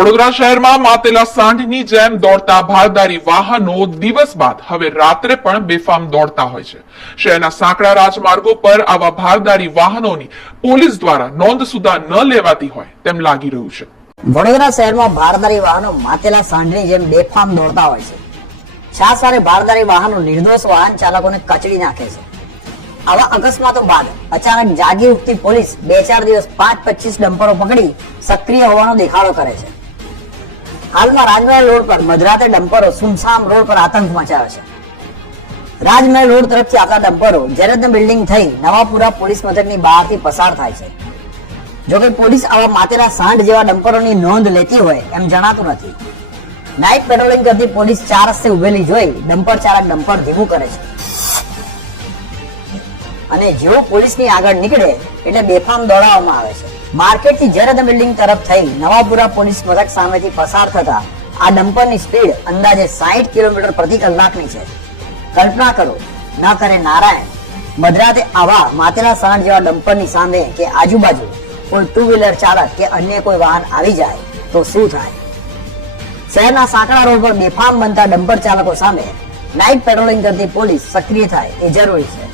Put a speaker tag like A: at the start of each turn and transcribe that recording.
A: વડોદરા શહેરમાં માતેલા સાંઢની જેમ દોડતા ભારદારી વાહનો દિવસ બાદ હવે રાત્રે પણ બેફામ દોડતા હોય છે. શહેરના સાંકડા રાજમાર્ગો પર આવા ભારદારી વાહનોની પોલીસ દ્વારા નોંધ સુધા ન લેવાતી હોય તેમ લાગી રહ્યું છે.
B: વડોદરા શહેરમાં ભારદારી વાહનો માતેલા સાંઢની જેમ બેફામ દોડતા હોય છે. છાસવારે ભારદારી વાહનો નિર્દોષ વાહન ચાલકોને કચડી નાખે છે. આવા અકસ્માતો બાદ અચાનક જાગી ઉઠતી પોલીસ બે ચાર દિવસ પાંચ પચીસ ડમ્પરો પકડી સક્રિય હોવાનો દેખાડો કરે છે. હાલમાં રાજમહેલ રોડ પર મધરાતે ડમ્પરો સુમસામ રોડ પર આતંક મચાવે છે. રાજમહેલ રોડ તરફથી આવતા ડમ્પરો જયરત્ન બિલ્ડિંગ થઈ નવાપુરા પોલીસ મથકની બહારથી પસાર થાય છે. જોકે પોલીસ આવા માતેરા સાંઢ જેવા ડમ્પરોની નોંધ લેતી હોય એમ જણાતું નથી. નાઇટ પેટ્રોલિંગ કરતી પોલીસ ચાર રસ્તે ઉભેલી જોઈ ડમ્પર ચાલક ડમ્પર ધીમું કરે છે. અને જેવો પોલીસની આગળ નીકળે એટલે બેફામ દોડાવવામાં આવે છે. માર્કેટથી જરદ બિલ્ડિંગ તરફ થઈ નવાપુરા પોલીસ મથક સામેથી પસાર થતા આ ડમ્પરની સ્પીડ અંદાજે 60 કિલોમીટર પ્રતિ કલાકની છે. કલ્પના કરો, ન કરે નારાયણ. મધરાતે આવા માતેલા સાંઠ જેવા ડમ્પરની સામે કે આજુબાજુ કોઈ ટુ વ્હીલર ચાલક કે અન્ય કોઈ વાહન આવી જાય તો શું થાય? શહેરના સાંકડા રોડ પર બેફામ બનતા ડમ્પર ચાલકો સામે નાઇટ પેટ્રોલિંગ કરતી પોલીસ સક્રિય થાય એ જરૂરી છે.